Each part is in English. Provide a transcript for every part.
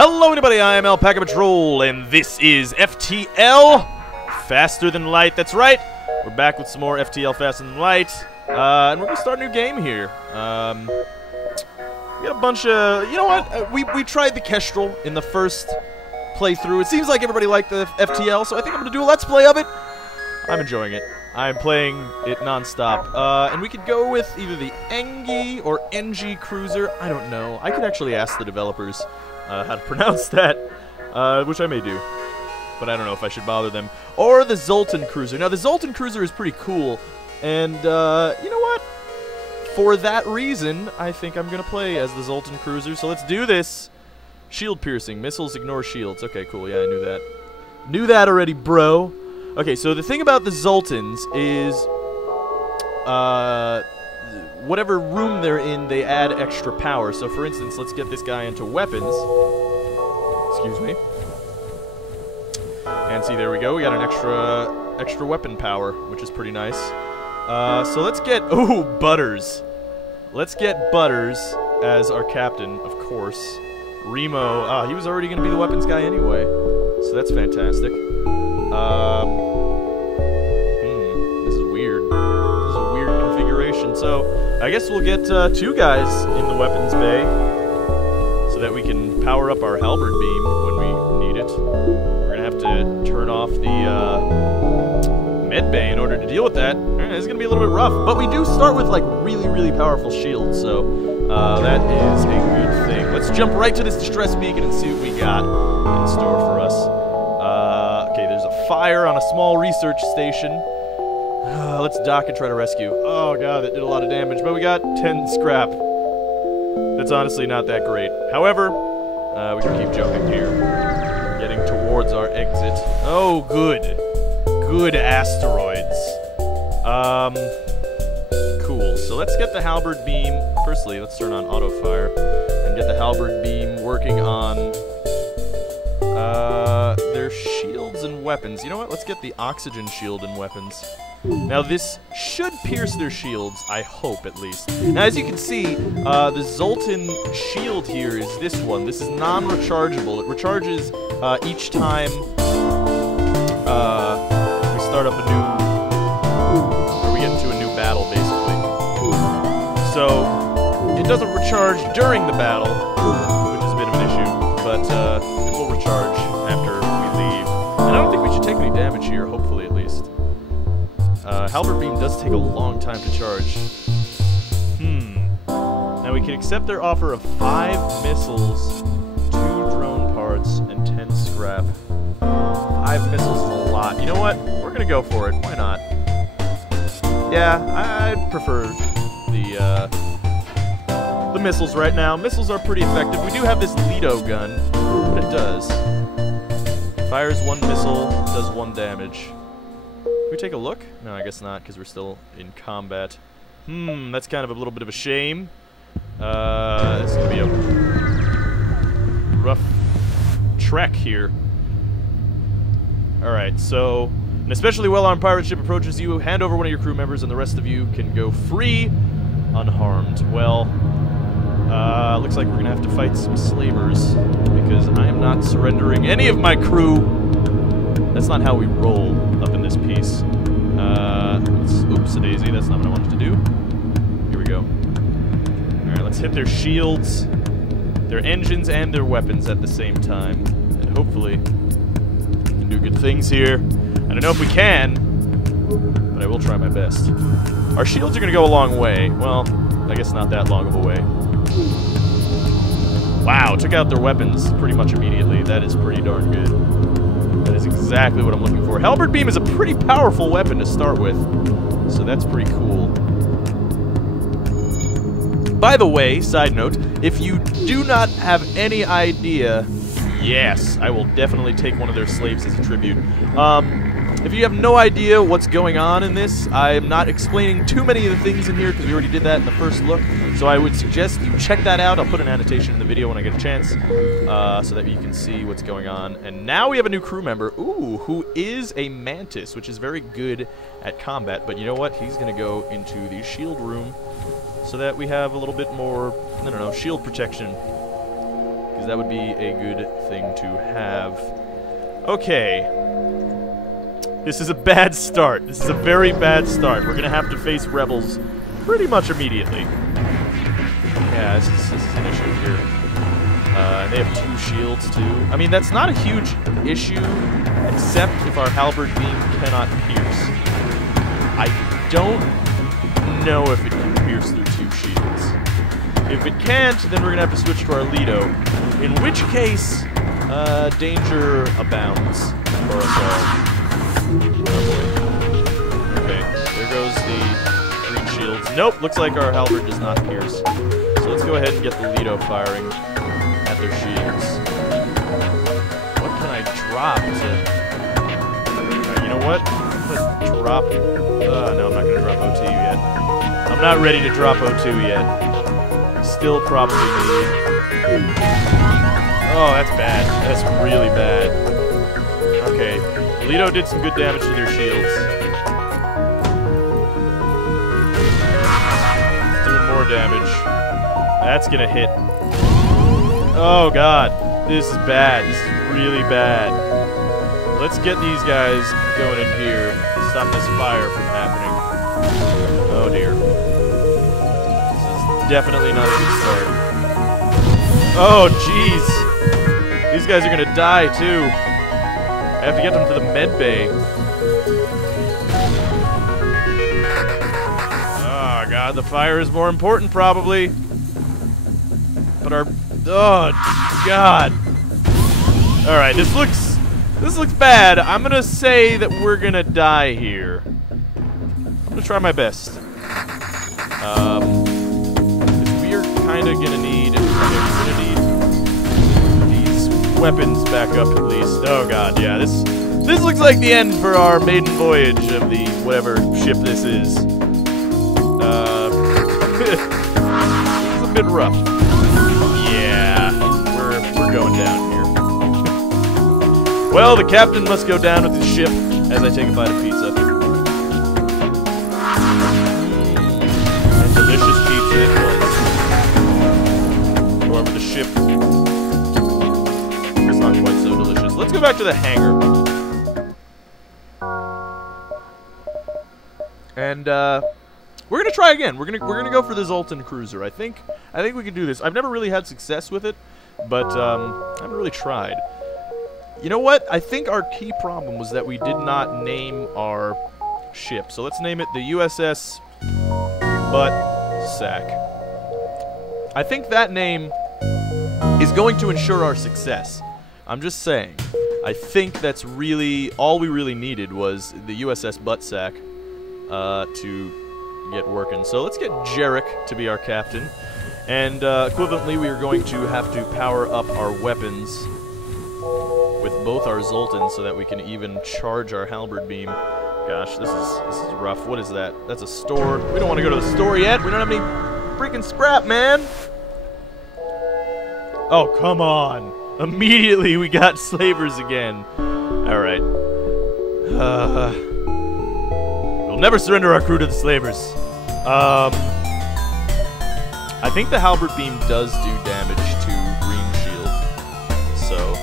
Hello everybody, I am alpacapatrol, and this is FTL, Faster Than Light. That's right, we're back with some more FTL Faster Than Light, and we're going to start a new game here. We got a bunch of, you know what, we tried the Kestrel in the first playthrough. It seems like everybody liked the FTL, so I think I'm going to do a Let's Play of it. I'm enjoying it. I'm playing it non-stop, and we could go with either the Engi or NG Cruiser. I don't know. I could actually ask the developers how to pronounce that, which I may do, but I don't know if I should bother them. Or the Zoltan Cruiser. Now, the Zoltan Cruiser is pretty cool, and you know what? For that reason, I think I'm going to play as the Zoltan Cruiser, so let's do this. Shield piercing. Missiles ignore shields. Okay, cool. Yeah, I knew that. Knew that already, bro. Okay, so the thing about the Zoltans is, whatever room they're in, they add extra power. So, for instance, let's get this guy into weapons. Excuse me. And see, there we go. We got an extra weapon power, which is pretty nice. So let's get, ooh, Butters. Let's get Butters as our captain, of course. Remo, he was already going to be the weapons guy anyway, so that's fantastic. This is weird. This is a weird configuration. So I guess we'll get two guys in the weapons bay so that we can power up our halberd beam when we need it. We're going to have to turn off the med bay in order to deal with that. It's going to be a little bit rough, but we do start with like really, really powerful shields, so that is a good thing. Let's jump right to this distress beacon and see what we got in store for us. Okay, there's a fire on a small research station. Let's dock and try to rescue. Oh god, that did a lot of damage, but we got 10 scrap. That's honestly not that great. However, we can keep jumping here. Getting towards our exit. Oh, good. Good asteroids. Cool. So let's get the halberd beam. Firstly, let's turn on auto fire and get the halberd beam working on their shields and weapons. You know what? Let's get the oxygen shield and weapons. Now this should pierce their shields, I hope at least. Now as you can see, the Zoltan shield here is this one. This is non-rechargeable. It recharges each time we start up a new, or we get into a new battle basically. So it doesn't recharge during the battle, which is a bit of an issue, but it will recharge after we leave. And I don't think we should take any damage here, hopefully at least. Halberd beam does take a long time to charge. Now we can accept their offer of 5 missiles, 2 drone parts, and 10 scrap. 5 missiles is a lot. You know what? We're gonna go for it. Why not? Yeah, I'd prefer the missiles right now. Missiles are pretty effective. We do have this Lido gun, but it does. Fires 1 missile, does 1 damage. Can we take a look? No, I guess not, because we're still in combat. That's kind of a little bit of a shame. It's gonna be a rough trek here. Alright, so an especially well-armed pirate ship approaches you. Hand over one of your crew members, and the rest of you can go free, unharmed. Well, looks like we're gonna have to fight some slavers, because I am not surrendering any of my crew. That's not how we roll up in this piece. Oops-a-daisy, that's not what I wanted to do. Here we go. Alright, let's hit their shields, their engines, and their weapons at the same time. And hopefully, we can do good things here. I don't know if we can, but I will try my best. Our shields are going to go a long way. Well, I guess not that long of a way. Wow, took out their weapons pretty much immediately. That is pretty darn good. That is exactly what I'm looking for. Halberd beam is a pretty powerful weapon to start with, so that's pretty cool. By the way, side note, if you do not have any idea, yes, I will definitely take one of their slaves as a tribute. If you have no idea what's going on in this, I am not explaining too many of the things in here because we already did that in the first look. So I would suggest you check that out. I'll put an annotation in the video when I get a chance so that you can see what's going on. And now we have a new crew member, who is a Mantis, which is very good at combat. But you know what? He's going to go into the shield room so that we have a little bit more, I don't know, shield protection. Because that would be a good thing to have. Okay. This is a bad start. This is a very bad start. We're going to have to face rebels pretty much immediately. Yeah, this is an issue here. And they have 2 shields, too. I mean, that's not a huge issue, except if our halberd beam cannot pierce. I don't know if it can pierce through 2 shields. If it can't, then we're going to have to switch to our Lido, in which case, danger abounds for us all. Oh boy. Okay, there goes the green shields. Nope, looks like our halberd does not pierce. So let's go ahead and get the Lido firing at their shields. What can I drop to... you know what? I'm gonna drop... no, I'm not gonna drop O2 yet. I'm not ready to drop O2 yet. Still probably need... Oh, that's bad. That's really bad. Okay. Lido did some good damage to their shields. Doing more damage. That's gonna hit. Oh god. This is bad. This is really bad. Let's get these guys going in here. Stop this fire from happening. Oh dear. Definitely not a good start. Oh, jeez. These guys are gonna die, too. I have to get them to the med bay. Oh, God, the fire is more important, probably. But our... Oh, God. Alright, this looks bad. I'm gonna say that we're gonna die here. I'm gonna try my best. Kinda gonna need these weapons back up at least. Oh god, yeah, this looks like the end for our maiden voyage of the whatever ship this is. It's a bit rough. Yeah, we're going down here. Well, the captain must go down with his ship as I take a bite of pizza. And delicious pizza it was. However, the ship is not quite so delicious. Let's go back to the hangar. And we're gonna try again. We're gonna go for the Zoltan cruiser. I think we can do this. I've never really had success with it, but I haven't really tried. You know what? I think our key problem was that we did not name our ship. So let's name it the USS Butt Sack. I think that name is going to ensure our success. I'm just saying. I think that's really... all we really needed was the USS Buttsack to get working. So let's get Jarek to be our captain. And equivalently, we are going to have to power up our weapons with both our Zoltans so that we can even charge our halberd beam. Gosh, this is rough. What is that? That's a store. We don't want to go to the store yet. We don't have any freaking scrap, man. Oh, come on. Immediately we got slavers again. Alright. We'll never surrender our crew to the slavers. I think the halberd beam does do damage to green shield. So,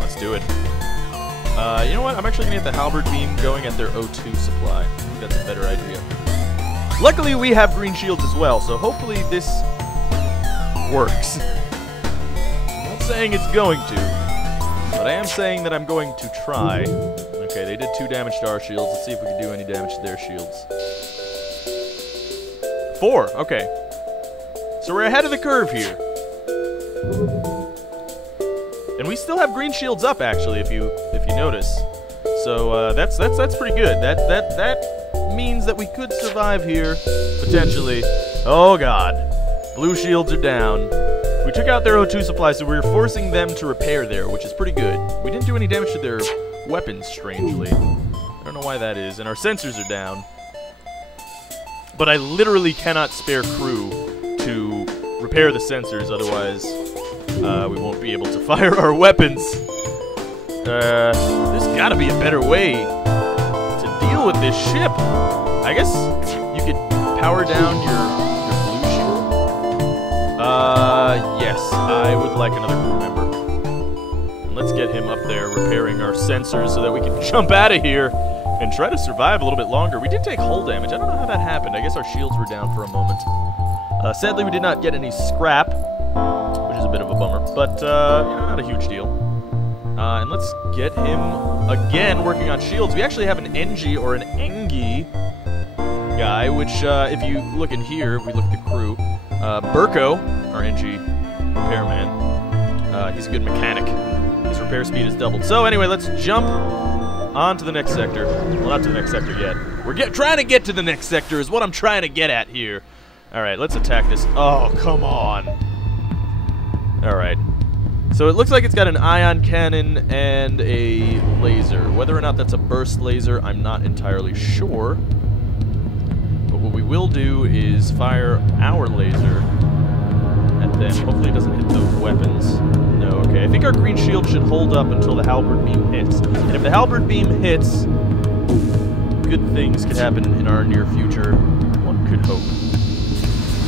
let's do it. You know what? I'm actually going to get the halberd beam going at their O2 supply. I think that's a better idea. Luckily, we have green shields as well, so hopefully this works. I'm not saying it's going to, but I am saying that I'm going to try. Okay, they did 2 damage to our shields. Let's see if we can do any damage to their shields. 4, okay. So we're ahead of the curve here. And we still have green shields up, actually, if you notice. So that's pretty good. That means that we could survive here, potentially. Oh god. Blue shields are down. We took out their O2 supply, so we were forcing them to repair there, which is pretty good. We didn't do any damage to their weapons, strangely. I don't know why that is. And our sensors are down. But I literally cannot spare crew to repair the sensors, otherwise we won't be able to fire our weapons. There's gotta be a better way to deal with this ship. I guess you could power down your blue shield. Yes, I would like another crew member. And let's get him up there repairing our sensors so that we can jump out of here and try to survive a little bit longer. We did take hull damage. I don't know how that happened. I guess our shields were down for a moment. Sadly, we did not get any scrap, which is a bit of a bummer, but you know, not a huge deal. And let's get him again working on shields. We actually have an NG or an Engi guy, which if you look in here, if we look at the crew, Burko, our NG repairman, he's a good mechanic. His repair speed is doubled. So anyway, let's jump on to the next sector. Well, not to the next sector yet. We're trying to get to the next sector is what I'm trying to get at here. All right, let's attack this. Oh, come on. All right. So it looks like it's got an ion cannon and a laser. Whether or not that's a burst laser, I'm not entirely sure. But what we will do is fire our laser at them. Hopefully it doesn't hit the weapons. No, okay. I think our green shield should hold up until the halberd beam hits. And if the halberd beam hits, good things could happen in our near future. One could hope.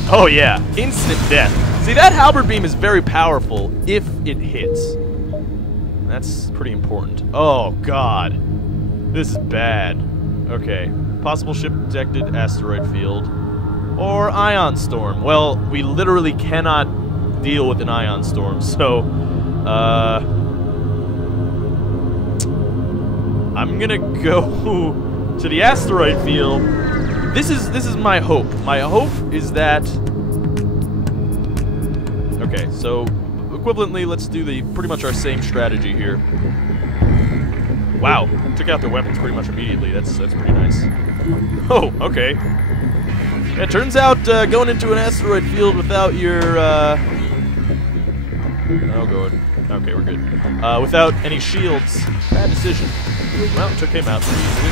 Oh yeah, instant death. See, that halberd beam is very powerful if it hits. That's pretty important. Oh god. This is bad. Okay. Possible ship detected, asteroid field. Or ion storm. Well, we literally cannot deal with an ion storm, so I'm gonna go to the asteroid field. This is my hope. My hope is that... Okay, so equivalently, let's do pretty much our same strategy here. Wow, took out their weapons pretty much immediately. That's pretty nice. Oh, okay. Yeah, it turns out going into an asteroid field without your... Oh, God. Okay, we're good. Without any shields, bad decision. Well, took him out pretty easily.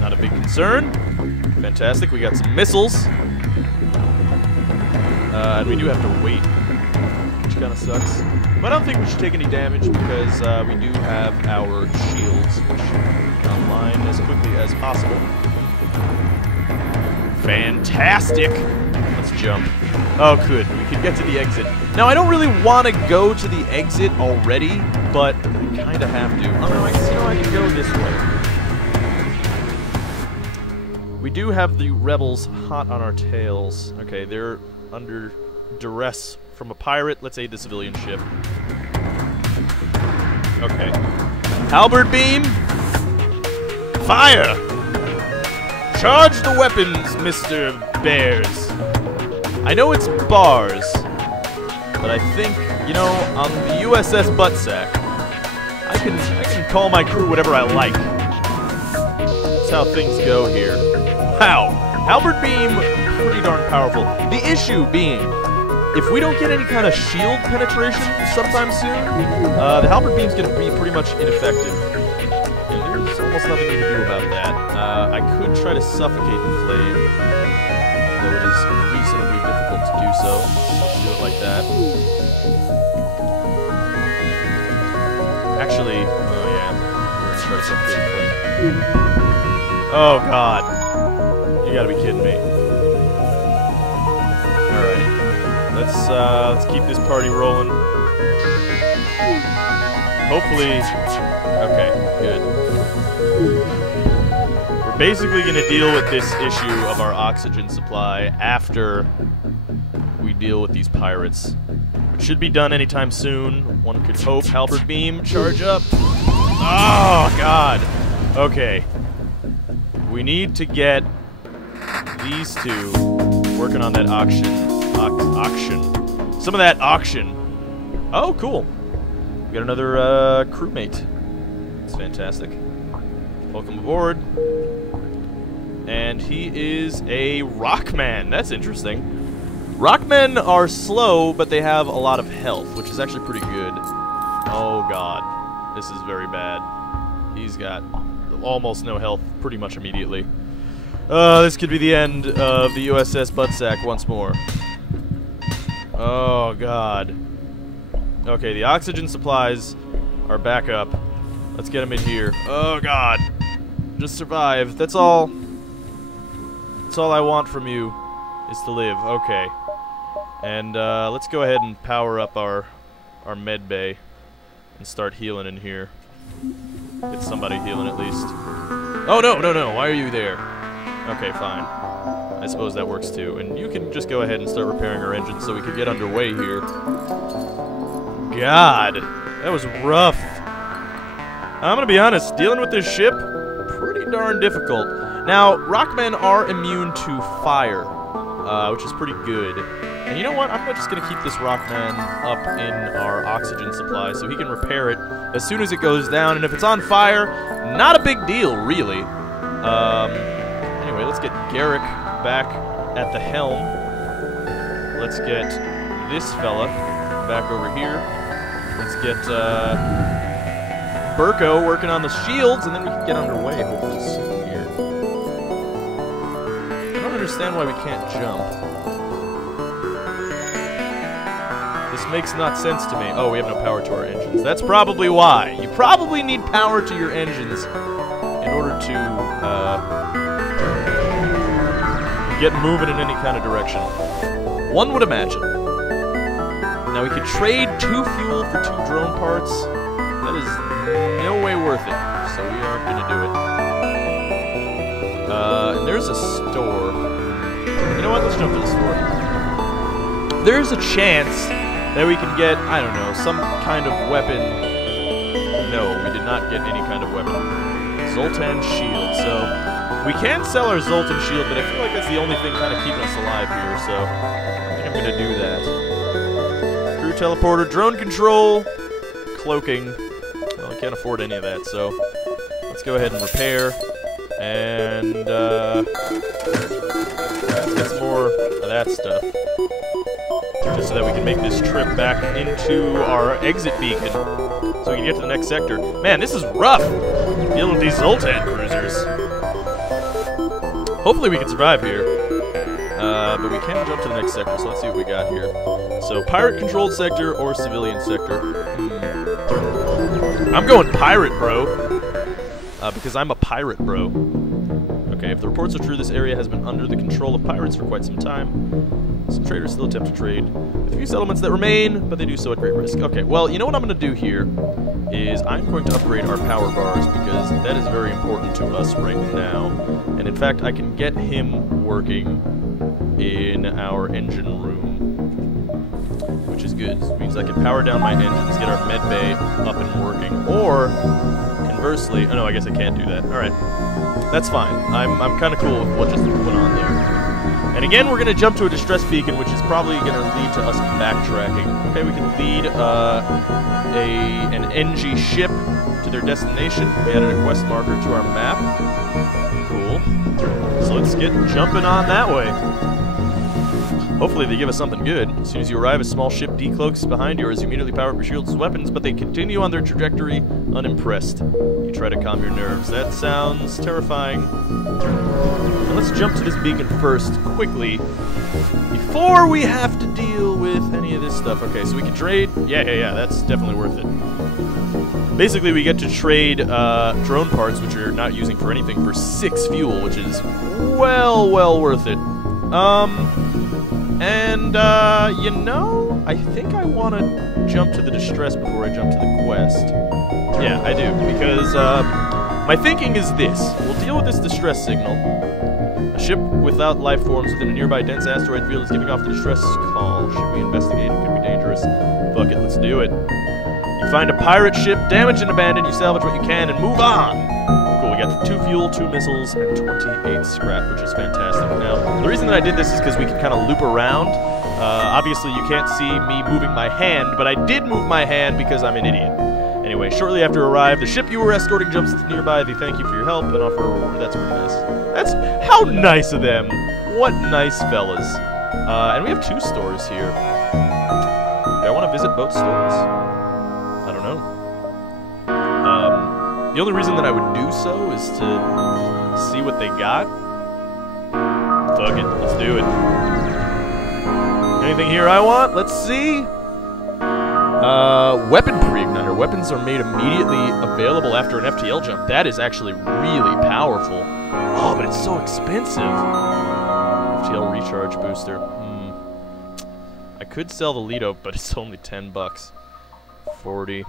Not a big concern. Fantastic, we got some missiles. And we do have to wait, which kind of sucks. But I don't think we should take any damage because we do have our shields, which should be online as quickly as possible. Fantastic! Let's jump. Oh, good. We can get to the exit. Now, I don't really want to go to the exit already, but we kind of have to. Oh, no, I guess, you know, I can go this way. We do have the rebels hot on our tails. Okay, they're under duress from a pirate. Let's aid the civilian ship. Okay. Halberd beam! Fire! Charge the weapons, Mr. Bears! I know it's bars, but I think, you know, on the USS Buttsack, I can call my crew whatever I like. That's how things go here. Wow! Halberd beam, pretty darn powerful. The issue being, if we don't get any kind of shield penetration sometime soon, the halberd beam's going to be pretty much ineffective. And there's almost nothing we can do about that. I could try to suffocate the flame, though it is reasonably difficult to do so. Let's do it like that. Actually, oh yeah, we're going to try to suffocate the flame. Oh god. You gotta be kidding me. Alright. Let's keep this party rolling. Hopefully... Okay, good. We're basically gonna deal with this issue of our oxygen supply after we deal with these pirates. Which should be done anytime soon. One could hope. Halberd beam, charge up. Oh, God. Okay. We need to get these two working on that auction. Some of that auction. Oh, cool. We got another crewmate. That's fantastic. Welcome aboard. And he is a rockman. That's interesting. Rockmen are slow, but they have a lot of health, which is actually pretty good. Oh, God. This is very bad. He's got almost no health pretty much immediately. This could be the end of the USS Buttsack once more. Oh, God. Okay, the oxygen supplies are back up. Let's get them in here. Oh, God. Just survive. That's all. That's all I want from you, is to live. Okay. And let's go ahead and power up our med bay and start healing in here. Get somebody healing at least. Oh, no, no, no. Why are you there? Okay, fine. I suppose that works too. And you can just go ahead and start repairing our engine so we can get underway here. God, that was rough. I'm gonna be honest, dealing with this ship, pretty darn difficult. Now, rockmen are immune to fire, which is pretty good. And you know what? I'm just gonna keep this rockman up in our oxygen supply so he can repair it as soon as it goes down. And if it's on fire, not a big deal, really. Anyway, let's get Garrick back at the helm. Let's get this fella back over here. Let's get Burko working on the shields, and then we can get underway hopefully soon here. I don't understand why we can't jump. This makes not sense to me. Oh, we have no power to our engines. That's probably why. You probably need power to your engines in order to get moving in any kind of direction. One would imagine. Now we could trade 2 fuel for 2 drone parts. That is no way worth it, so we aren't going to do it. And there's a store. You know what? Let's jump to the store. There's a chance that we can get, I don't know, some kind of weapon. No, we did not get any kind of weapon. Zoltan shield, so we can sell our Zoltan shield, but I feel like that's the only thing kind of keeping us alive here, so I think I'm going to do that. Crew teleporter, drone control, cloaking. Well, I can't afford any of that, so let's go ahead and repair. And let's get some more of that stuff. Just so that we can make this trip back into our exit beacon. So we can get to the next sector. Man, this is rough, dealing with these Zoltan cruisers. Hopefully we can survive here. But we can jump to the next sector, so let's see what we got here. So, pirate-controlled sector or civilian sector. I'm going pirate, bro. Because I'm a pirate, bro. Okay, if the reports are true, this area has been under the control of pirates for quite some time. Some traders still attempt to trade with a few settlements that remain, but they do so at great risk. Okay, well, you know what I'm going to do here is I'm going to upgrade our power bars because that is very important to us right now. And in fact, I can get him working in our engine room, which is good. It means I can power down my engines, get our med bay up and working, or conversely, oh no, I guess I can't do that. All right, that's fine. I'm kind of cool with what just went on there. And again, we're going to jump to a distress beacon, which is probably going to lead to us backtracking. Okay, we can lead an NG ship to their destination. We added a quest marker to our map. Cool. So let's get jumping on that way. Hopefully they give us something good. As soon as you arrive, a small ship decloaks behind you as you immediately power up your shields and weapons, but they continue on their trajectory unimpressed. You try to calm your nerves. That sounds terrifying. Now let's jump to this beacon first, quickly, before we have to deal with any of this stuff. Okay, so we can trade. Yeah, that's definitely worth it. Basically, we get to trade drone parts, which we're not using for anything, for 6 fuel, which is well worth it. You know, I think I want to jump to the distress before I jump to the quest. Yeah, I do, because my thinking is this. We'll deal with this distress signal. A ship without life forms within a nearby dense asteroid field is giving off the distress call. Should we investigate? It could be dangerous. Fuck it, let's do it. You find a pirate ship, damaged and abandoned, you salvage what you can, and move on! Cool, we got 2 fuel, 2 missiles, and 28 scrap, which is fantastic. Now, the reason that I did this is because we can kind of loop around. Obviously, you can't see me moving my hand, but I did move my hand because I'm an idiot. Anyway, shortly after arrive, the ship you were escorting jumps nearby. They thank you for your help and offer a reward. That's pretty nice. That's how nice of them. What nice fellas. And we have 2 stores here. Do I want to visit both stores? I don't know. The only reason that I would do so is to see what they got. Fuck it, let's do it. Anything here I want? Let's see. Weapon pre-igniter. Weapons are made immediately available after an FTL jump. That is actually really powerful. Oh, but it's so expensive. FTL recharge booster. I I could sell the Lido, but it's only 10 bucks. 40.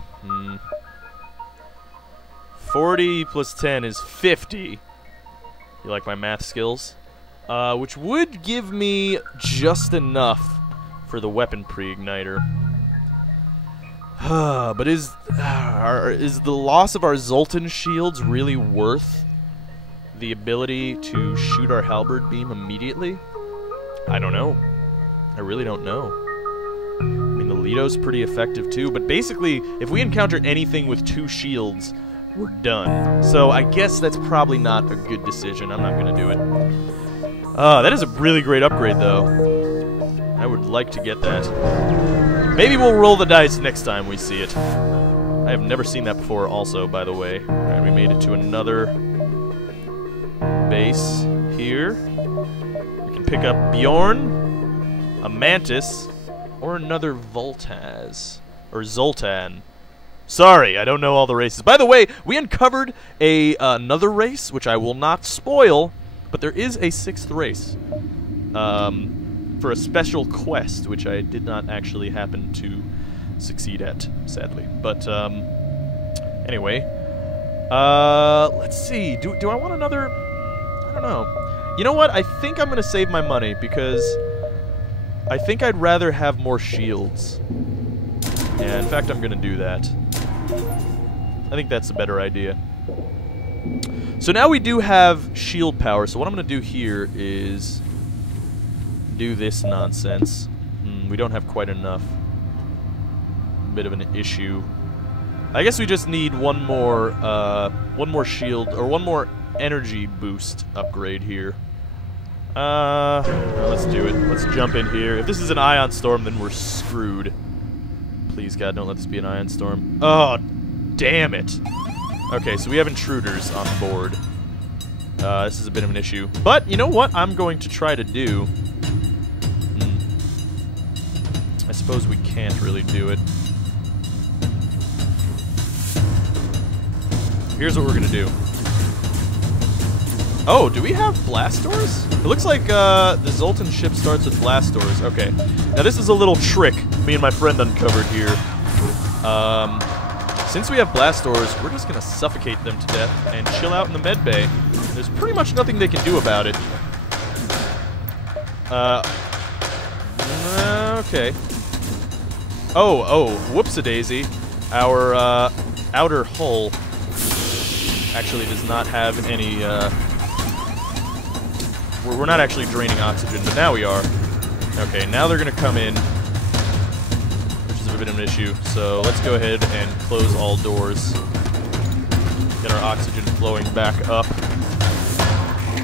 40 plus 10 is 50. You like my math skills? Which would give me just enough for the weapon pre-igniter. But is the loss of our Zoltan shields really worth the ability to shoot our halberd beam immediately? I don't know. I really don't know. I mean, the Lido's pretty effective too, but basically, if we encounter anything with 2 shields, we're done. So I guess that's probably not a good decision. I'm not gonna do it. That is a really great upgrade, though. I would like to get that. Maybe we'll roll the dice next time we see it. I have never seen that before also, by the way. Alright, we made it to another base here. We can pick up Bjorn, a Mantis, or another Voltaz. Or Zoltan. Sorry, I don't know all the races. By the way, we uncovered another race, which I will not spoil, but there is a 6th race. For a special quest, which I did not actually happen to succeed at, sadly. But, anyway. Let's see. Do I want another... I don't know. You know what? I think I'm going to save my money, because I think I'd rather have more shields. Yeah, in fact, I'm going to do that. I think that's a better idea. So now we do have shield power, so what I'm going to do here is do this nonsense. We don't have quite enough. Bit of an issue. I guess we just need one more shield, or one more energy boost upgrade here. Let's do it. Let's jump in here. If this is an ion storm, then we're screwed. Please, God, don't let this be an ion storm. Oh, damn it. Okay, so we have intruders on board. This is a bit of an issue. But, you know what I'm going to try to do? I suppose we can't really do it. Here's what we're going to do. Oh, do we have blast doors? It looks like the Zoltan ship starts with blast doors. Okay. Now this is a little trick me and my friend uncovered here. Since we have blast doors, we're just going to suffocate them to death and chill out in the med bay. There's pretty much nothing they can do about it. Okay. Oh, whoops-a-daisy. Our outer hull actually does not have any... We're not actually draining oxygen, but now we are. Okay, now they're going to come in, which is a bit of an issue. So let's go ahead and close all doors. Get our oxygen flowing back up.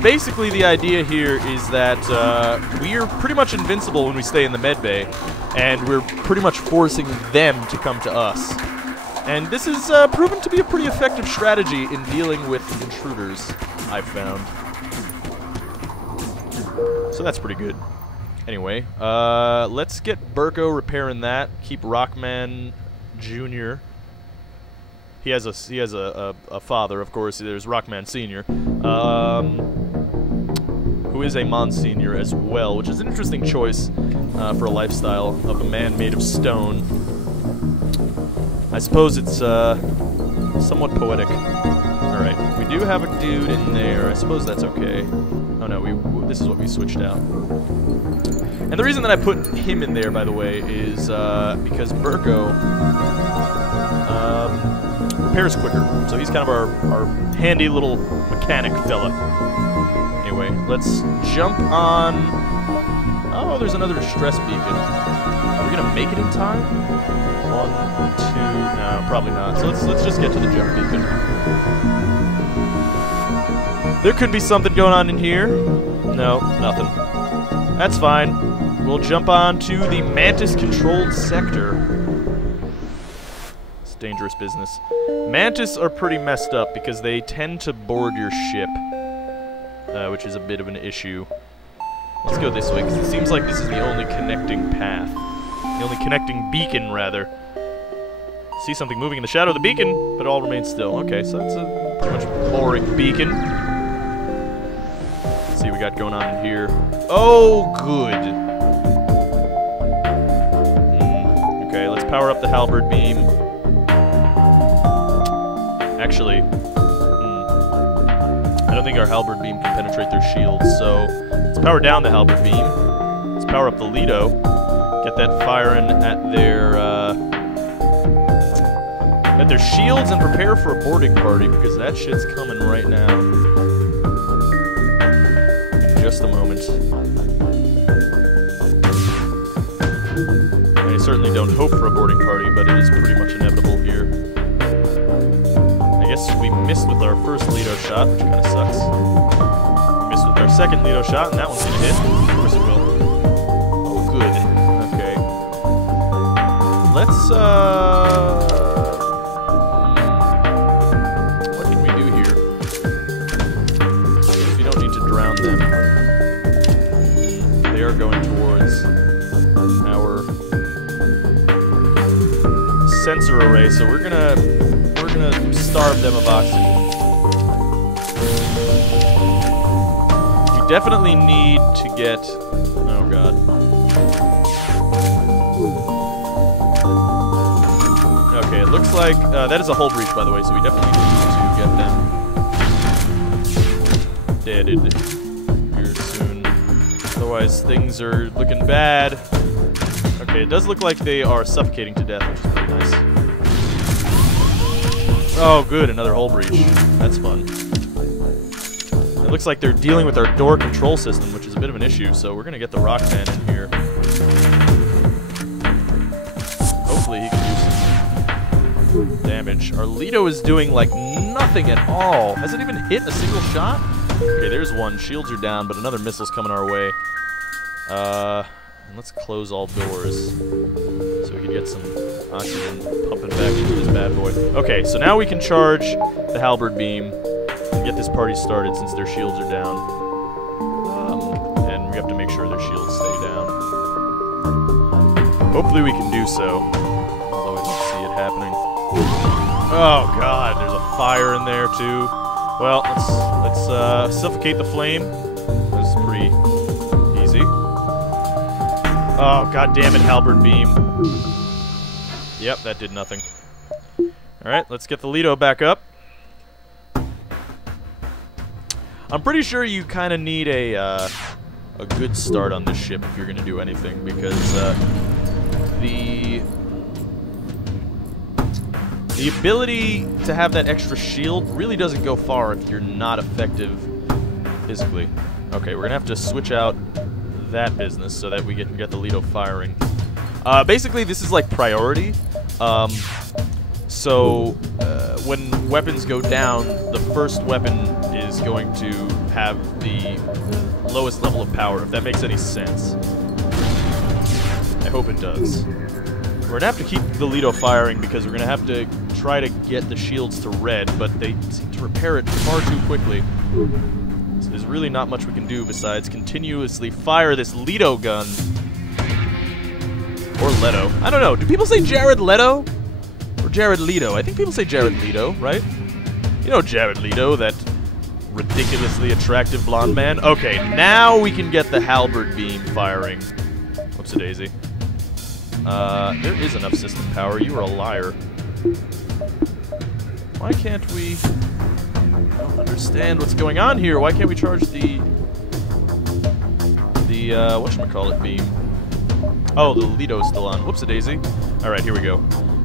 Basically, the idea here is that we are pretty much invincible when we stay in the med bay, and we're pretty much forcing them to come to us. And this is proven to be a pretty effective strategy in dealing with intruders, I've found. So that's pretty good. Anyway, let's get Burko repairing that. Keep Rockman Jr. He has a father, of course. There's Rockman Sr. Who is a Monsignor as well, which is an interesting choice for a lifestyle of a man made of stone. I suppose it's somewhat poetic. Alright, we do have a dude in there. I suppose that's okay. Oh no, this is what we switched out. And the reason that I put him in there, by the way, is because Burko repairs quicker. So he's kind of our handy little mechanic fella. Anyway, let's jump on... Oh, there's another distress beacon. Are we gonna make it in time? 1, 2... No, probably not. So let's just get to the jump beacon. There could be something going on in here. No, nothing. That's fine. We'll jump on to the Mantis-controlled sector. It's dangerous business. Mantis are pretty messed up because they tend to board your ship, which is a bit of an issue. Let's go this way, because it seems like this is the only connecting path. The only connecting beacon, rather. See something moving in the shadow of the beacon, but it all remains still. Okay, so that's a pretty much boring beacon. Let's see what we got going on in here. Oh, good. power up the halberd beam. Actually, I don't think our halberd beam can penetrate their shields, so let's power down the halberd beam. Let's power up the Lido. Get that firing at their shields and prepare for a boarding party, because that shit's coming right now. In just a moment. I certainly don't hope for a boarding party, but it is pretty much inevitable here. I guess we missed with our first Lido shot, which kind of sucks. Missed with our second Lido shot, and that one's gonna hit. Of course it will. Oh, good. Okay. Let's, what can we do here? Because we don't need to drown them. They are going towards our sensor array, so we're gonna starve them of oxygen. We definitely need to get... oh god. Okay, it looks like that is a hull breach, by the way, so we definitely need to get them deaded here soon. Otherwise, things are looking bad. Okay, it does look like they are suffocating to death, which is pretty nice. Oh, good, another hull breach. That's fun. It looks like they're dealing with our door control system, which is a bit of an issue, so we're going to get the Rockman in here. Hopefully he can do some damage. Our Lido is doing, like, nothing at all. Has it even hit a single shot? Okay, there's one. Shields are down, but another missile's coming our way. And let's close all doors so we can get some oxygen pumping back into this bad boy. Okay, so now we can charge the halberd beam and get this party started since their shields are down. And we have to make sure their shields stay down. Hopefully we can do so, although I don't see it happening. Oh god, there's a fire in there too. Well, let's suffocate the flame. This is pretty easy. Oh, god damn it, halberd beam. Yep, that did nothing. Alright, let's get the Lido back up. I'm pretty sure you kind of need a good start on this ship if you're going to do anything, because the ability to have that extra shield really doesn't go far if you're not effective physically. Okay, we're going to have to switch out that business so that we can get the Lido firing. Basically, this is like priority. When weapons go down, the first weapon is going to have the lowest level of power, if that makes any sense. I hope it does. We're going to have to keep the Lido firing because we're going to have to try to get the shields to red, but they seem to repair it far too quickly. So there's really not much we can do besides continuously fire this Lido gun. Or Leto. I don't know. Do people say Jared Leto? Or Jared Leto? I think people say Jared Leto, right? You know Jared Leto, that ridiculously attractive blonde man? Okay, now we can get the halberd beam firing. Whoops-a-daisy. There is enough system power. You are a liar. Why can't we... I don't understand what's going on here. Why can't we charge the whatchamacallit beam? Oh, the Lido is still on. Whoops-a-daisy. Alright, here we go.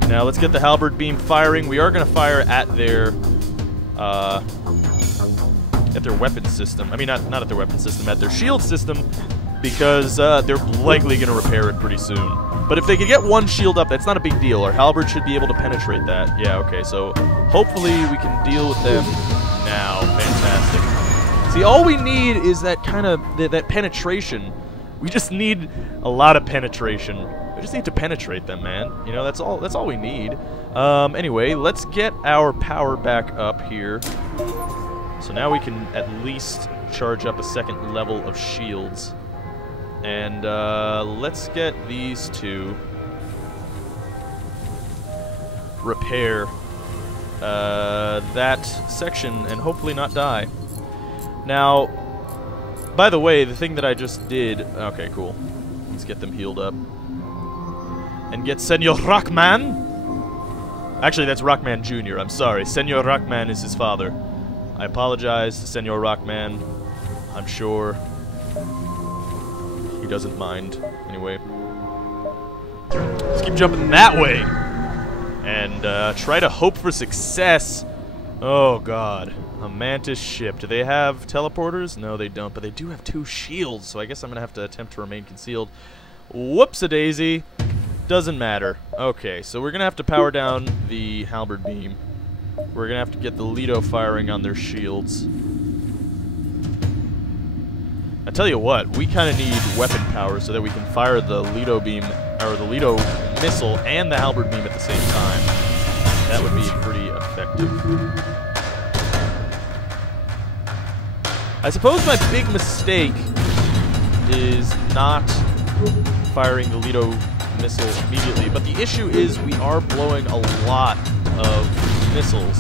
Now, let's get the halberd beam firing. We are going to fire at their weapon system. I mean, not at their weapon system, at their shield system, because they're likely going to repair it pretty soon. But if they can get one shield up, that's not a big deal. Our halberd should be able to penetrate that. Yeah, okay, so hopefully we can deal with them now. Fantastic. See, all we need is that kind of, that penetration. We just need a lot of penetration. We just need to penetrate them, man. You know, that's all we need. Anyway, let's get our power back up here. So now we can at least charge up a second level of shields. And let's get these two repair that section and hopefully not die. Now, by the way, the thing that I just did... Okay, cool. Let's get them healed up. and get Senor Rockman. Actually, that's Rockman Jr., I'm sorry. Senor Rockman is his father. I apologize to Senor Rockman. I'm sure he doesn't mind. Anyway. Let's keep jumping that way. And try to hope for success. Oh, God. A Mantis ship. Do they have teleporters? No, they don't. But they do have 2 shields, so I guess I'm going to have to attempt to remain concealed. Whoops-a-daisy. Doesn't matter. Okay, so we're going to have to power down the halberd beam. We're going to have to get the Lido firing on their shields. I tell you what, we kind of need weapon power so that we can fire the Lido beam, or the Lido missile and the halberd beam at the same time. That would be pretty effective. I suppose my big mistake is not firing the Lido missile immediately, but the issue is we are blowing a lot of missiles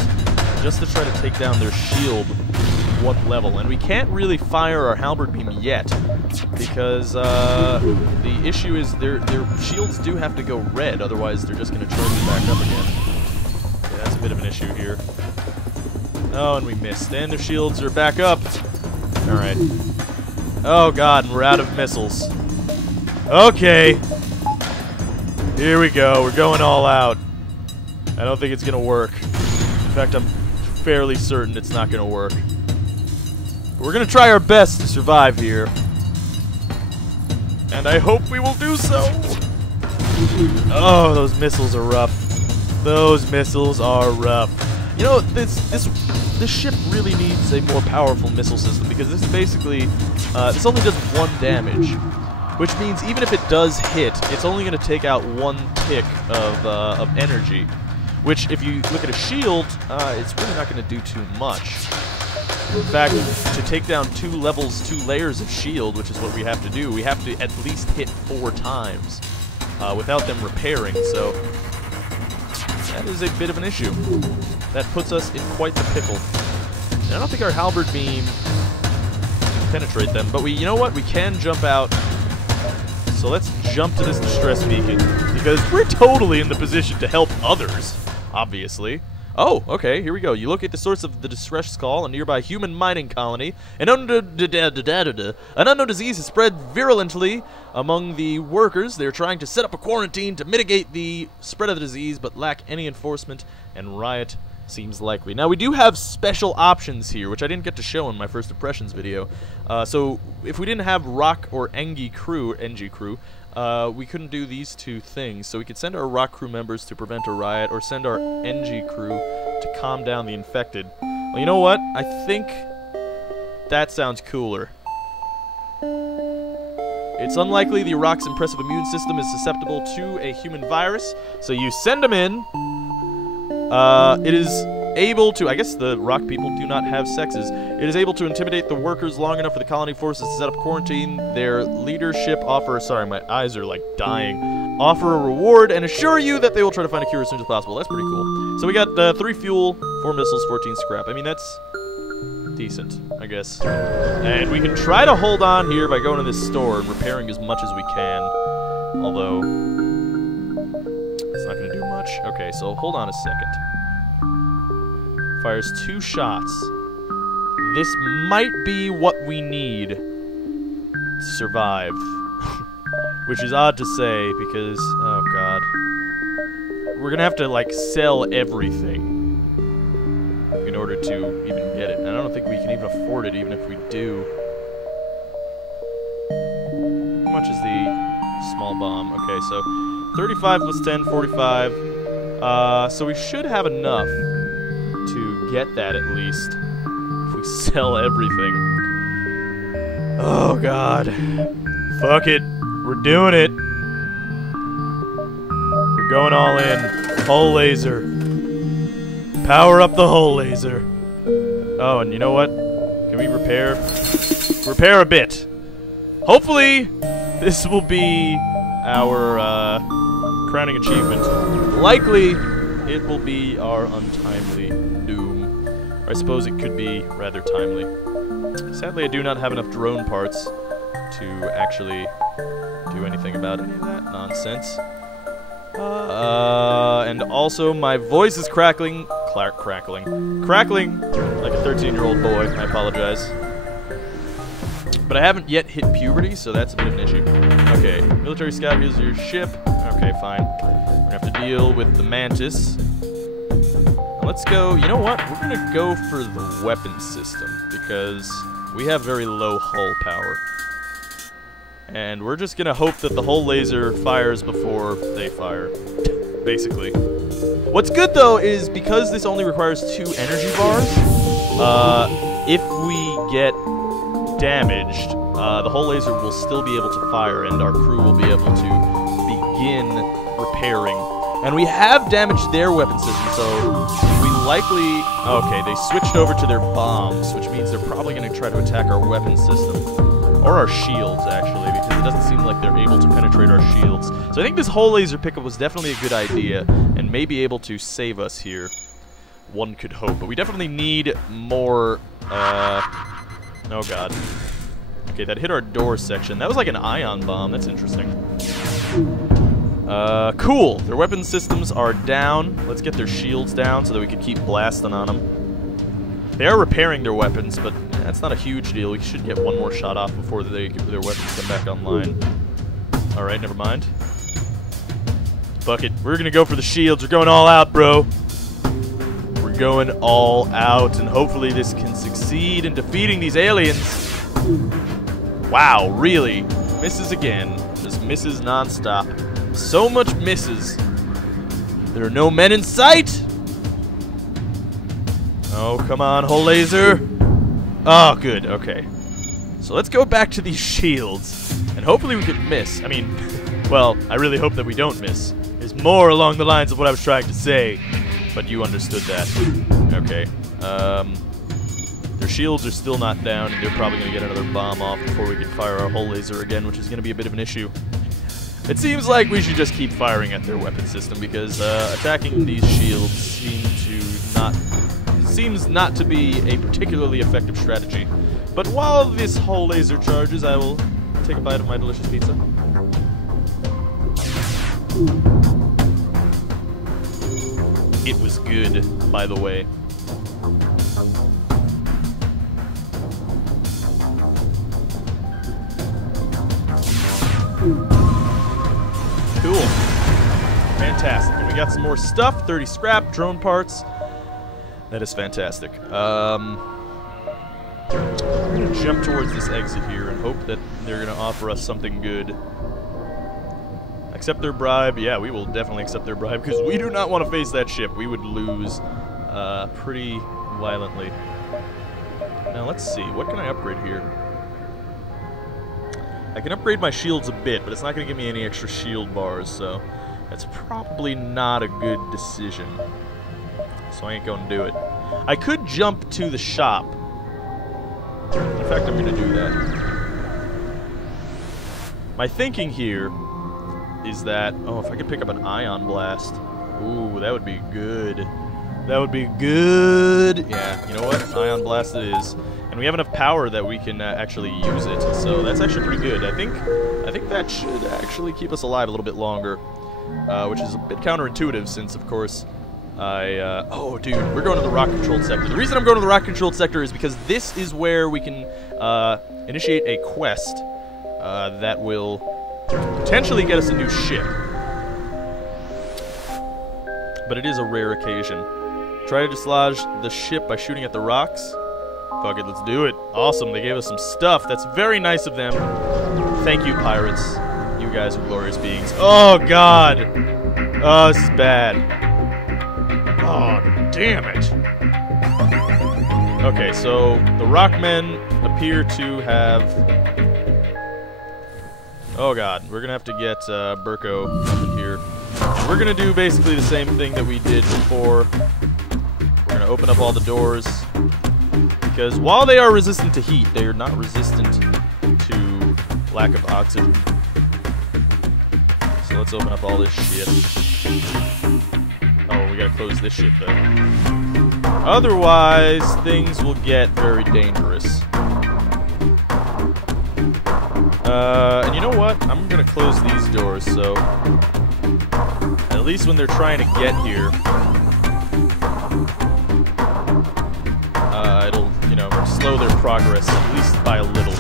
just to try to take down their shield one level, and we can't really fire our halberd beam yet because the issue is their shields do have to go red, otherwise they're just going to charge it back up again. Okay, that's a bit of an issue here. Oh, and we missed, and their shields are back up. Alright. Oh god, and we're out of missiles. Okay. Here we go, we're going all out. I don't think it's going to work. In fact, I'm fairly certain it's not going to work. We're going to try our best to survive here. And I hope we will do so. Oh, those missiles are rough. Those missiles are rough. You know, this ship really needs a more powerful missile system because this is basically, this only does 1 damage. Which means even if it does hit, it's only going to take out 1 tick of energy. Which, if you look at a shield, it's really not going to do too much. In fact, to take down 2 levels, 2 layers of shield, which is what we have to do, we have to at least hit 4 times without them repairing, so that is a bit of an issue. That puts us in quite the pickle. And I don't think our halberd beam can penetrate them, but you know what? We can jump out. So let's jump to this distress beacon, because we're totally in the position to help others, obviously. Oh, okay, here we go. You locate the source of the distress call, a nearby human mining colony. An unknown disease has spread virulently among the workers. They're trying to set up a quarantine to mitigate the spread of the disease, but lack any enforcement, and riot seems likely. Now, we do have special options here, which I didn't get to show in my first impressions video. So, if we didn't have Rock or NG crew, we couldn't do these 2 things. So we could send our Rock crew members to prevent a riot, or send our NG crew to calm down the infected. Well, you know what? I think that sounds cooler. It's unlikely the Rock's impressive immune system is susceptible to a human virus, so you send them in. It is able to, I guess the Rock people do not have sexes. It is able to intimidate the workers long enough for the colony forces to set up quarantine. Their leadership offer, sorry, my eyes are like dying, offer a reward and assure you that they will try to find a cure as soon as possible. That's pretty cool. So we got 3 fuel, 4 missiles, 14 scrap. I mean, that's decent, I guess. And we can try to hold on here by going to this store and repairing as much as we can. Although, it's not going to do much. Okay, so hold on a second. Fires 2 shots. This might be what we need to survive. Which is odd to say because, oh god. We're gonna have to, like, sell everything in order to even get it. And I don't think we can even afford it even if we do. How much is the small bomb? Okay, so 35 plus 10, 45. So we should have enough to get that at least. If we sell everything. Oh god. Fuck it. We're doing it. We're going all in. Hull laser. Power up the hull laser. Oh, and you know what? Can we repair? Repair a bit. Hopefully, this will be our crowning achievement. Likely, it will be our untimely doom. Or I suppose it could be rather timely. Sadly, I do not have enough drone parts to actually do anything about any of that nonsense. And also my voice is crackling like a 13-year-old boy. I apologize. But I haven't yet hit puberty, so that's a bit of an issue. Okay, military scout, here's your ship. Okay, fine. We're gonna have to deal with the Mantis. Now let's go, you know what? We're gonna go for the weapon system, because we have very low hull power. And we're just gonna hope that the hull laser fires before they fire, basically. What's good, though, is because this only requires 2 energy bars, if we get damaged, the hull laser will still be able to fire, and our crew will be able to begin repairing. And we have damaged their weapon system, so we likely... Okay, they switched over to their bombs, which means they're probably going to try to attack our weapon system. Or our shields, actually, because it doesn't seem like they're able to penetrate our shields. So I think this hull laser pickup was definitely a good idea, and may be able to save us here. One could hope, but we definitely need more, oh god. Okay, that hit our door section. That was like an ion bomb. That's interesting. Cool. Their weapon systems are down. Let's get their shields down so that we can keep blasting on them. They are repairing their weapons, but that's not a huge deal. We should get one more shot off before their weapons come back online. Alright, never mind. Fuck it. We're gonna go for the shields. We're going all out, bro. We're going all out, and hopefully this can succeed in defeating these aliens. Wow, really? Misses again. Just misses non-stop. So much misses. There are no men in sight! Oh, come on, hull laser. Oh, good, okay. So let's go back to these shields, and hopefully we can miss. I mean, well, I really hope that we don't miss. It's more along the lines of what I was trying to say, but you understood that. Okay. Their shields are still not down, and they're probably going to get another bomb off before we can fire our hull laser again, which is going to be a bit of an issue. It seems like we should just keep firing at their weapon system, because attacking these shields seems not to be a particularly effective strategy. But while this hull laser charges, I will take a bite of my delicious pizza. It was good, by the way. Cool. Fantastic. And we got some more stuff. 30 scrap, drone parts. That is fantastic. I'm going to jump towards this exit here and hope that they're going to offer us something good. Accept their bribe. Yeah, we will definitely accept their bribe, because we do not want to face that ship. We would lose pretty violently. Now, let's see. What can I upgrade here? I can upgrade my shields a bit, but it's not going to give me any extra shield bars, so that's probably not a good decision. So I ain't going to do it. I could jump to the shop. In fact, I'm going to do that. My thinking here is that... Oh, if I could pick up an ion blast. Ooh, that would be good. That would be good. Yeah, you know what? Ion blast it is. And we have enough power that we can actually use it. So that's actually pretty good. I think that should actually keep us alive a little bit longer. Which is a bit counterintuitive since, of course... oh, dude, we're going to the rock-controlled sector. The reason I'm going to the rock-controlled sector is because this is where we can initiate a quest that will potentially get us a new ship. But it is a rare occasion. Try to dislodge the ship by shooting at the rocks. Fuck it, let's do it. Awesome, they gave us some stuff. That's very nice of them. Thank you, pirates. You guys are glorious beings. Oh, God! Oh, this is bad. Oh, damn it. Okay, so the Rockmen appear to have... Oh god, we're gonna have to get Burko up in here. We're gonna do basically the same thing that we did before. We're gonna open up all the doors. Because while they are resistant to heat, they are not resistant to lack of oxygen. So let's open up all this shit. Oh, we gotta close this shit though. Otherwise, things will get very dangerous. And you know what? I'm gonna close these doors, so... at least when they're trying to get here, it'll, you know, slow their progress, at least by a little.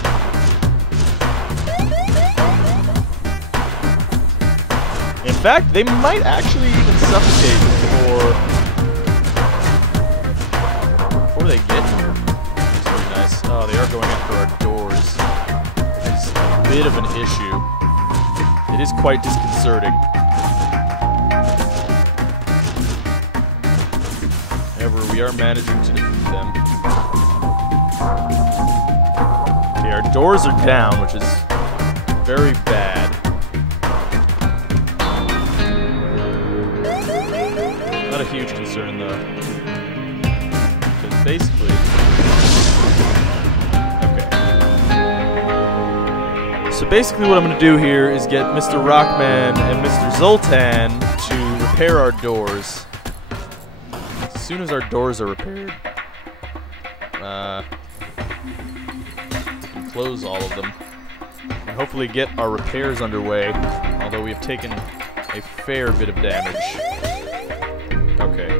In fact, they might actually even suffocate before they get here. It's pretty nice. Oh, they are going after our doors, which is a bit of an issue. It is quite disconcerting. However, we are managing to defeat them. Okay, our doors are down, which is very bad. Not a huge concern, though. Because basically... Okay. So basically what I'm going to do here is get Mr. Rockman and Mr. Zoltan to repair our doors. As soon as our doors are repaired, we can close all of them. And hopefully get our repairs underway, although we have taken a fair bit of damage. Okay.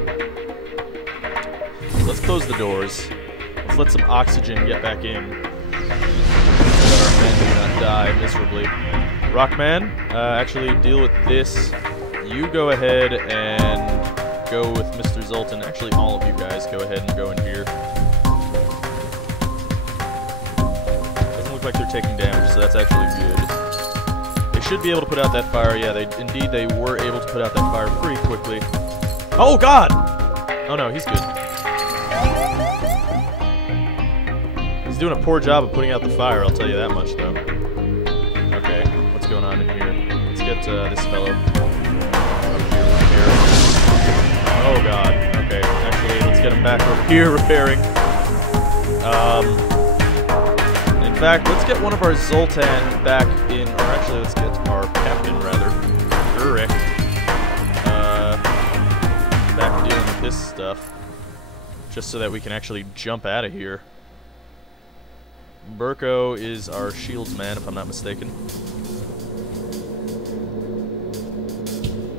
Let's close the doors. Let's let some oxygen get back in, so that our men do not die miserably. Rockman, actually deal with this. You go ahead and go with Mr. Zoltan. Actually, all of you guys go ahead and go in here. Doesn't look like they're taking damage, so that's actually good. They should be able to put out that fire. Yeah, indeed they were able to put out that fire pretty quickly. Oh, God! Oh, no, he's good. He's doing a poor job of putting out the fire, I'll tell you that much, though. Okay, what's going on in here? Let's get this fellow up here. Oh, God. Okay, actually, let's get him back over here repairing. In fact, let's get one of our Zoltan back in, or actually, let's get our captain, rather. Urek. Back dealing with this stuff, just so that we can actually jump out of here. Burko is our shields man, if I'm not mistaken.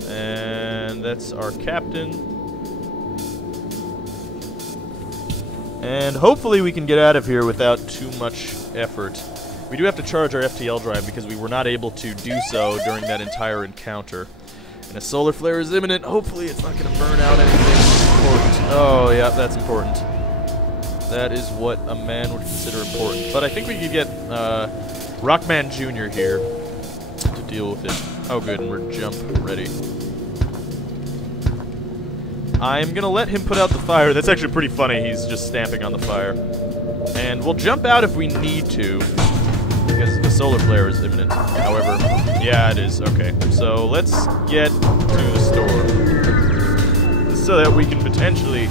And that's our captain. And hopefully we can get out of here without too much effort. We do have to charge our FTL drive because we were not able to do so during that entire encounter. And a solar flare is imminent. Hopefully it's not going to burn out anything important. Oh, yeah, that's important. That is what a man would consider important. But I think we could get Rockman Jr. here to deal with it. Oh, good, and we're jump ready. I'm going to let him put out the fire. That's actually pretty funny. He's just stamping on the fire. And we'll jump out if we need to, because the solar flare is imminent. However, yeah, it is. Okay, so let's get to the store so that we can potentially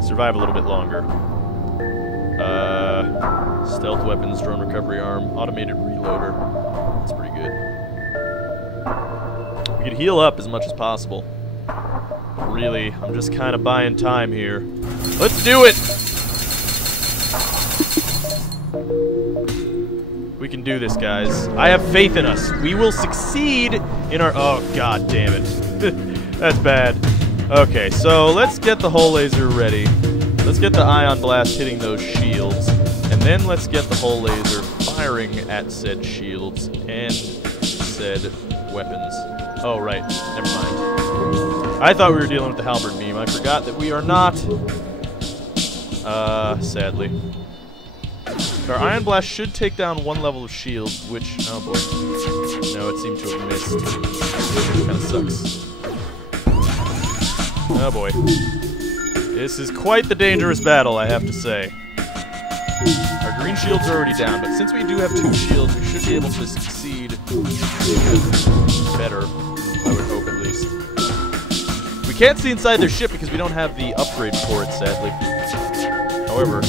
survive a little bit longer. Stealth weapons, drone recovery arm, automated reloader. That's pretty good. We could heal up as much as possible. Really, I'm just kind of buying time here. Let's do it! We can do this, guys. I have faith in us. We will succeed in our... Oh, God damn it. That's bad. Okay, so let's get the hull laser ready. Let's get the ion blast hitting those shields. And then let's get the hull laser firing at said shields and said weapons. Oh, right. Never mind. I thought we were dealing with the halberd beam. I forgot that we are not. Sadly. Our ion blast should take down one level of shields, which... Oh, boy. No, it seemed to have missed. Kind of sucks. Oh, boy. This is quite the dangerous battle, I have to say. Our green shields are already down, but since we do have 2 shields, we should be able to succeed better, I would hope at least. We can't see inside their ship because we don't have the upgrade for it, sadly. However...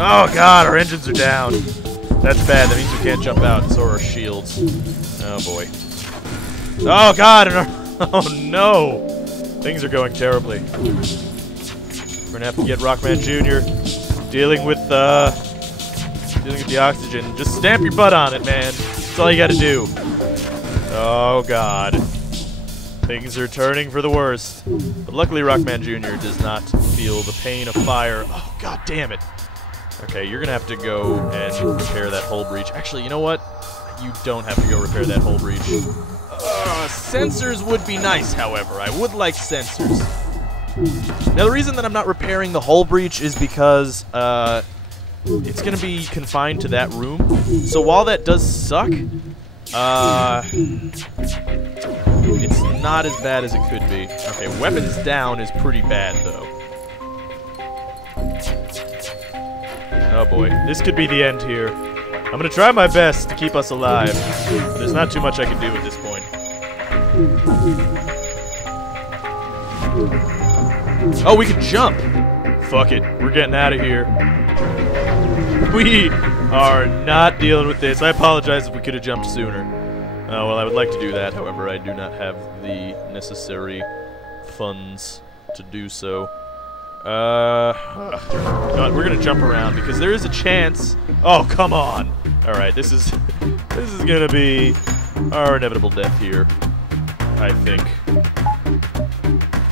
Oh god, our engines are down. That's bad, that means we can't jump out, and so are our shields. Oh boy. Oh god, and our... Oh no! Things are going terribly. We're gonna have to get Rockman Jr. dealing with the oxygen. Just stamp your butt on it, man. That's all you gotta do. Oh god. Things are turning for the worst. But luckily Rockman Jr. does not feel the pain of fire. Oh, god damn it. Okay, you're gonna have to go and repair that hull breach. Actually, you know what? You don't have to go repair that hull breach. Sensors would be nice, however. I would like sensors. Now, the reason that I'm not repairing the hull breach is because it's going to be confined to that room. So while that does suck, it's not as bad as it could be. Okay, weapons down is pretty bad, though. Oh boy, this could be the end here. I'm going to try my best to keep us alive, but there's not too much I can do at this point. Oh, we can jump! Fuck it, we're getting out of here. We are not dealing with this. I apologize if we could have jumped sooner. Well, I would like to do that, however, I do not have the necessary funds to do so. God, we're gonna jump around because there is a chance. Oh, come on! Alright, this is gonna be our inevitable death here, I think.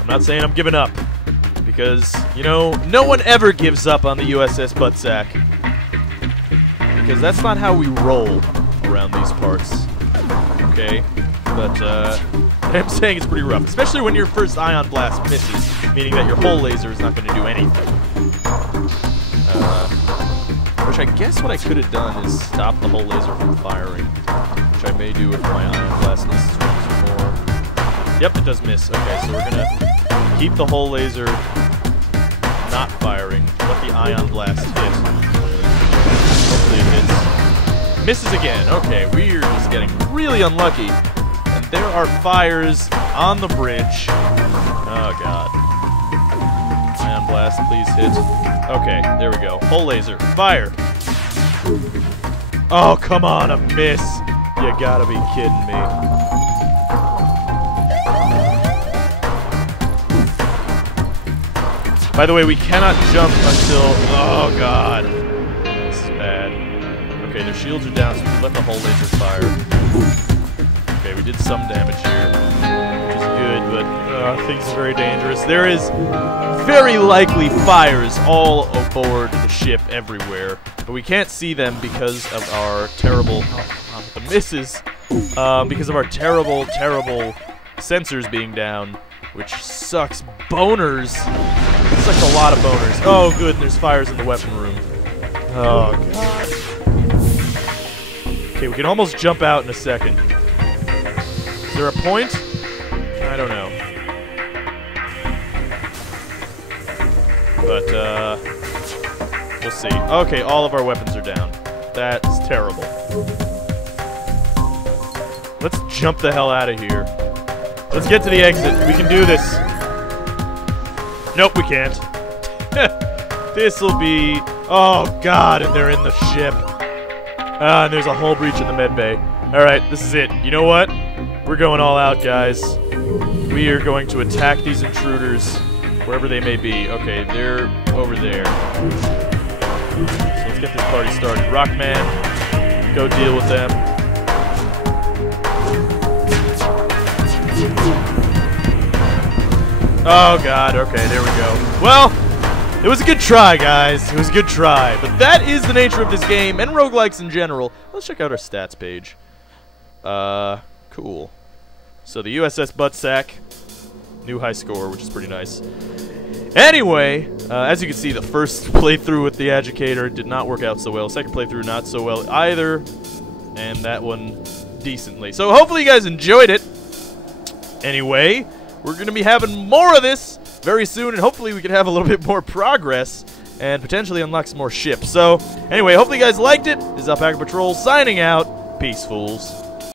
I'm not saying I'm giving up, because, you know, no one ever gives up on the USS Buttsack. Because that's not how we roll around these parts. Okay? But, I'm saying it's pretty rough, especially when your first ion blast misses, meaning that your hull laser is not going to do anything. Which I guess what I could have done is stop the hull laser from firing, which I may do if my ion blast misses once more. Yep, it does miss. Okay, so we're going to keep the hull laser not firing. Let the ion blast hit. Hopefully it hits. Misses again. Okay, we're just getting really unlucky. And there are fires on the bridge. Oh, God. Ion blast, please hit. Okay, there we go. Hull laser. Fire. Oh, come on, a miss. You gotta be kidding me. By the way, we cannot jump until... Oh, God. This is bad. Okay, their shields are down, so we can let the hull laser fire. Okay, we did some damage here, which is good, but things are very dangerous. There is very likely fires all aboard the ship everywhere, but we can't see them because of our terrible... the misses. Because of our terrible, terrible sensors being down, which sucks. Boners. Sucks a lot of boners. Oh, good, there's fires in the weapon room. Oh, God. Okay, we can almost jump out in a second. Is there a point? I don't know. But, we'll see. Okay, all of our weapons are down. That's terrible. Let's jump the hell out of here. Let's get to the exit. We can do this. Nope, we can't. This'll be... Oh, God, and they're in the ship. And there's a hull breach in the medbay. Alright, this is it. You know what? We're going all out, guys. We are going to attack these intruders, wherever they may be. Okay, they're over there. So let's get this party started. Rockman, go deal with them. Oh, God. Okay, there we go. Well, it was a good try, guys. It was a good try. But that is the nature of this game and roguelikes in general. Let's check out our stats page. Cool. So the USS Buttsack, new high score, which is pretty nice. Anyway, as you can see, the first playthrough with the Adjucator did not work out so well. Second playthrough, not so well either. And that one, decently. So hopefully you guys enjoyed it. Anyway, we're going to be having more of this very soon, and hopefully we can have a little bit more progress and potentially unlock some more ships. So, anyway, hopefully you guys liked it. This is Alpacapatrol signing out. Peace, fools.